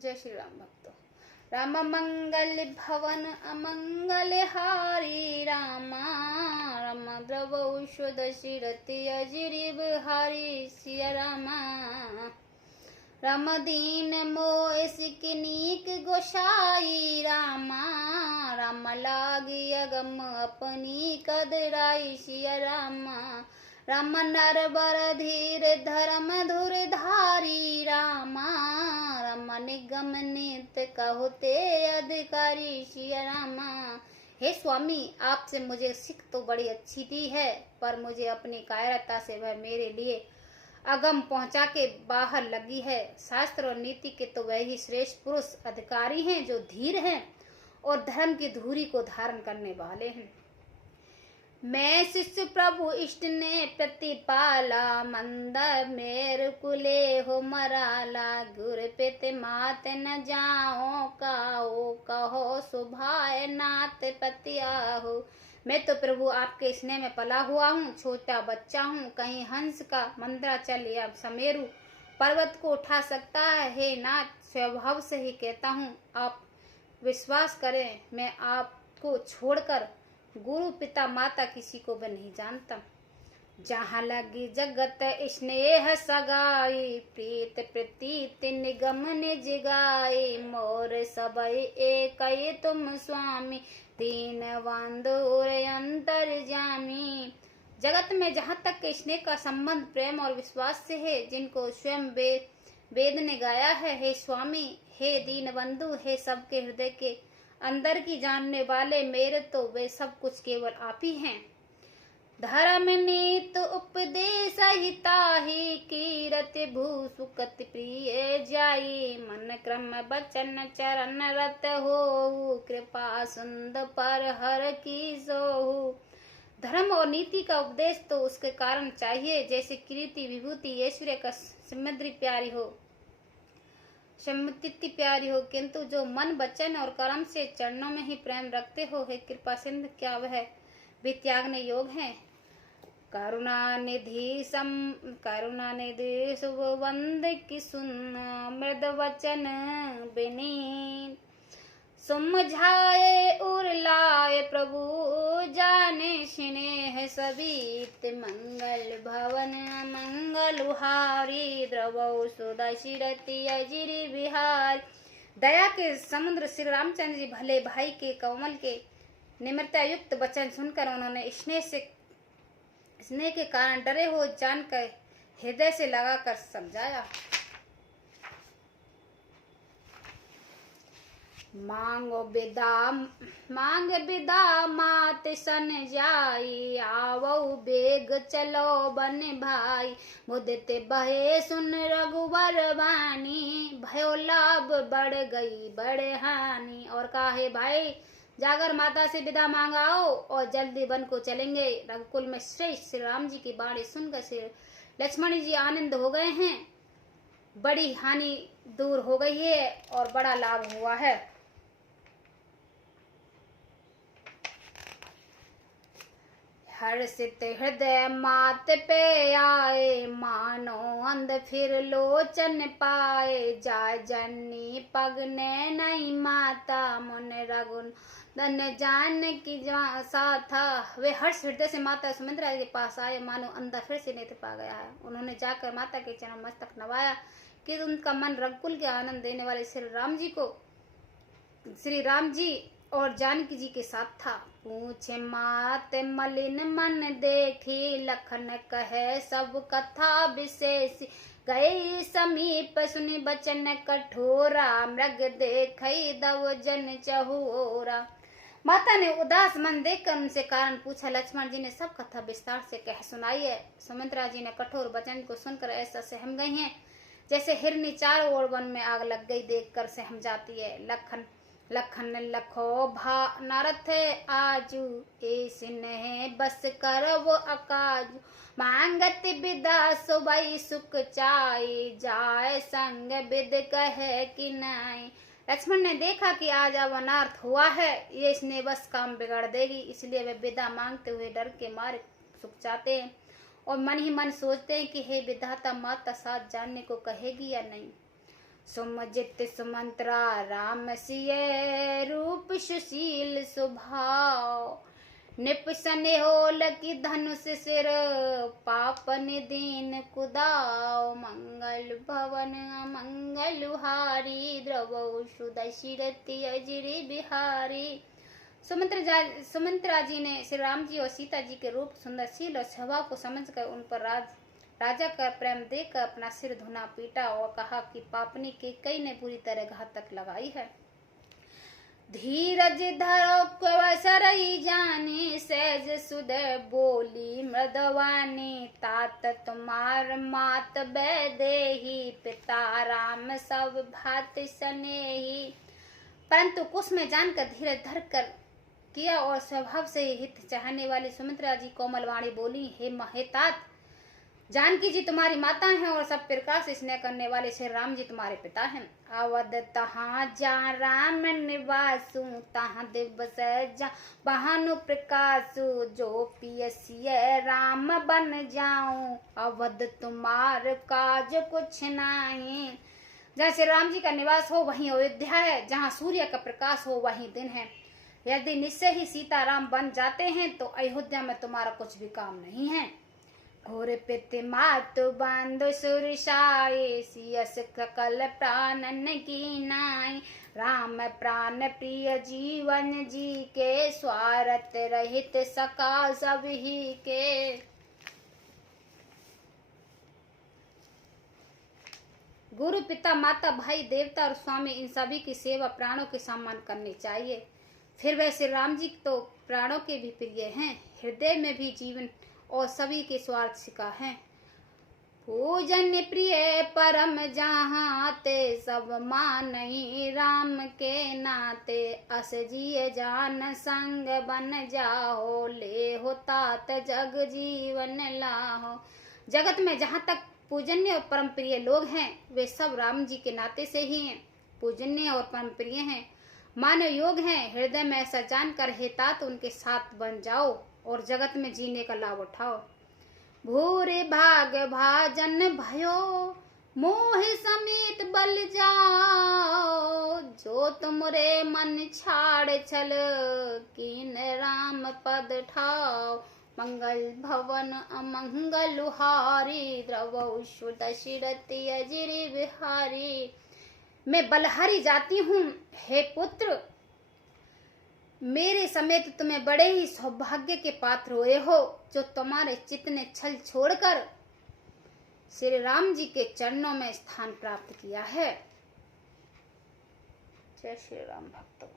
जय श्री राम भक्तों। राम मंगल भवन अमंगल हारी रामा, राम द्रवौ स्वदशी रति अजिरि बिहारी सिया रामा। राम दीन मोह सिकनीक गोसाई रामा, राम लागी अगम अपनी कदराई सिया रामा। राम नर बर धीर धर्म धुर धारी रामा, राम निगम नित कहोते अधिकारी सिया रामा। हे स्वामी, आपसे मुझे सीख तो बड़ी अच्छी दी है, पर मुझे अपनी कायरता से वह मेरे लिए अगम पहुंचा के बाहर लगी है। शास्त्र और नीति के तो वही श्रेष्ठ पुरुष अधिकारी हैं जो धीर हैं और धर्म की धुरी को धारण करने वाले हैं। मैं शिष्य प्रभु इष्ट ने प्रतिपाला, मंदा मेर कुले हो मराला। गुर पित मात न जाओ काओ, कहो सुभाए नात पतियाहो। मैं तो प्रभु आपके स्नेह में पला हुआ हूँ, छोटा बच्चा हूँ। कहीं हंस का मंदराचल या समेरु पर्वत को उठा सकता है। हे नाथ, स्वभाव से ही कहता हूँ, आप विश्वास करें, मैं आपको छोड़कर गुरु पिता माता किसी को भी नहीं जानता। जहाँ लगी जगत स्नेह सगाई, प्रीत प्रतीत निगम निज गाई। मोर सबई एकई तुम स्वामी, दीन बंधुर अंतर जामी। जगत में जहाँ तक स्नेह का संबंध प्रेम और विश्वास से है, जिनको स्वयं वेद ने गाया है। हे स्वामी, हे दीन बंधु, हे सबके हृदय के अंदर की जानने वाले, मेरे तो वे सब कुछ केवल आप ही हैं। धर्म नीत उपदेश हिताहि, कीरत भू सुकत प्रिय जाई। मन क्रम बचन चरण रत हो, कृपा सुंद पर हर की सोहु। धर्म और नीति का उपदेश तो उसके कारण चाहिए, जैसे कीर्ति विभूति ऐश्वर्य का समृद्धि प्यारी हो, किंतु जो मन वचन और कर्म से चरणों में ही प्रेम रखते हो, हे कृपा सिंध, क्या वह भी त्यागने योग है। करुणानिधि शुभ वंद की सुन, मृद वचन बिनी। समझाए उर लाए प्रभु, जाने स्नेह सबीत। मंगल भवन मंगल हारी, द्रवौ सुदशी रति अजिरि बिहार। दया के समुद्र श्री रामचंद्र जी भले भाई के कमल के निम्रता युक्त वचन सुनकर उन्होंने स्नेह के कारण डरे हो जानकर हृदय से लगाकर समझाया। मांग विदा मात सन जाई, आवो बेग चलो बन भाई। मुदते बहे सुन रघुवर वाणी, भयो लाभ बढ़ गई बड़े हानि। और कहा, हे भाई, जागर माता से विदा मांगाओ और जल्दी वन को चलेंगे। रघुकुल में श्रेष्ठ श्री राम जी की बाणी सुनकर श्री लक्ष्मण जी आनंद हो गए हैं। बड़ी हानि दूर हो गई है और बड़ा लाभ हुआ है। हर्षित हृदय मात पे आए, मानो अंध फिर लोचन पाए। जाय जननी पग ने नहीं माता, मुन रघुन धन जान की सा था। वे हर्ष हृदय से माता सुमित्रा के पास आए, मानो अंधा फिर से नेत्र पा गया है। उन्होंने जाकर माता के चरण मस्तक नवाया कि उनका मन रघुकुल के आनंद देने वाले श्री राम जी और जानकी जी के साथ था। पूछे मात मलिन मन देखी, लखन कहे सब कथा विशेष। गए समीप सुनि बचन कठोरा, मृग देखई दव जन चहुओरा। माता ने उदास मन देखकर उनसे कारण पूछा। लक्ष्मण जी ने सब कथा विस्तार से कह सुनाई है। सुमित्रा जी ने कठोर वचन को सुनकर ऐसा सहम गई हैं जैसे हिरनी चारों ओर वन में आग लग गई देखकर सहम जाती है। लखन लखो भा नरथ आजू, ऐसे ने बस कर वो अकाजू। मांगत विदा सुबई सुख चाई, जाय संग विद कहे कि नाई। लक्ष्मण ने देखा कि आज अब अनर्थ हुआ है, ये इसने बस काम बिगाड़ देगी, इसलिए वे विदा मांगते हुए डर के मारे सुख चाहते हैं और मन ही मन सोचते हैं कि हे विधाता, माता साथ जानने को कहेगी या नहीं। सुमजित सुमंत्रा राम सिय रूप सुशील स्वभाव। निप स्नेहोल की धनुष सिर पापन दीन कुदाव। मंगल भवन अमंगल हारी द्रवौ सुदशरथि अजिर बिहारी। सुमंत्रा जी ने श्री राम जी और सीता जी के रूप, सुंदरशील और स्वभाव को समझकर उन पर राजा का प्रेम देखकर अपना सिर धुना पीटा और कहा कि पापनी के कई ने बुरी तरह घातक लगाई है। धीरज धरो क्वसरई जानी सहज सुध बोली मृदवानी। तात तुम्हार मात बैदेही पिता राम सब भात स्नेही। परंतु कुछ में जानकर धीरज धर कर किया और स्वभाव से हित चाहने वाली सुमित्रा जी कोमल वाणी बोली, हे तात, जानकी जी तुम्हारी माता हैं और सब प्रकार से स्नेह करने वाले श्री राम जी तुम्हारे पिता हैं। अवध तहाँ जा राम निवासु तहाँ दिवस जा बहानु प्रकाशु। जो पियसिय राम बन जाऊं अवध तुम्हार काज कुछ नहीं। जहाँ श्री राम जी का निवास हो वहीं अयोध्या है, जहाँ सूर्य का प्रकाश हो वहीं दिन है। यदि निश्चय ही सीताराम बन जाते हैं तो अयोध्या में तुम्हारा कुछ भी काम नहीं है। घोर पित मातु बांधो सुरसाए सियस सकल प्राणन की नाई। राम प्राण प्रिय जीवन जी के स्वार्थ रहित सका सब ही के। गुरु पिता माता भाई देवता और स्वामी इन सभी की सेवा प्राणों के समान करनी चाहिए। फिर वैसे राम जी तो प्राणों के भी प्रिय हैं, हृदय में भी जीवन और सभी के स्वार्थ सिका है। पूजन प्रिय परम जहाँ ते सब मानई राम के नाते। अस जिय जान संग बन जाहो ले हो तात जग जीवन लाहो। जगत में जहाँ तक पूजन्य और परम प्रिय लोग हैं वे सब राम जी के नाते से ही हैं, पूजन्य और परम प्रिय हैं, मानव योग हैं। हृदय में ऐसा जानकर हे तात उनके साथ बन जाओ और जगत में जीने का लाभ उठाओ। भूरे भाग भाजन भयो मोह समेत बल जाओ। जो तुमरे मन छाड़ छल कीन राम पद ठाओ। मंगल भवन अमंगल हारी द्रवौ सुदशरथि अजिर बिहारी। मैं बलहारी जाती हूँ, हे पुत्र, मेरे समेत तुम्हें बड़े ही सौभाग्य के पात्र हुए हो जो तुम्हारे चित्त ने छल छोड़कर श्री राम जी के चरणों में स्थान प्राप्त किया है। जय श्री राम भक्तों।